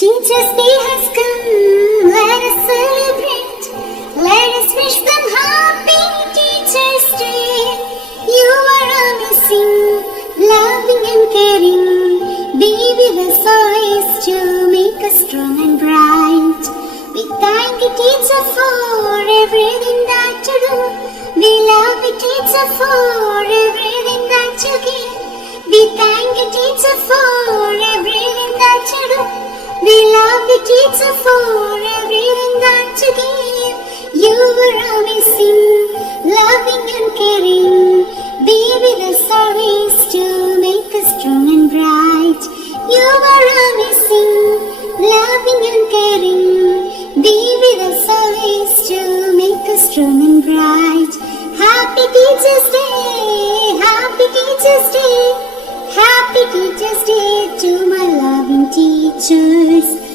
Teachers' Day has come, let us celebrate. Let us wish them happy Teachers' Day. You are amazing, loving and caring. Be with us always to make us strong and bright. We thank the teacher for everything that you do. We love the teacher for everything that you give. We thank the teacher for everything that you do. We love the teacher for everything that you give. You were amazing, loving and caring. Be with us always to make us strong and bright. You were amazing, loving and caring. Be with us always to make us strong and bright. Happy Teachers' Day, Happy Teachers' Day, Happy Teachers' Day to my loving teachers.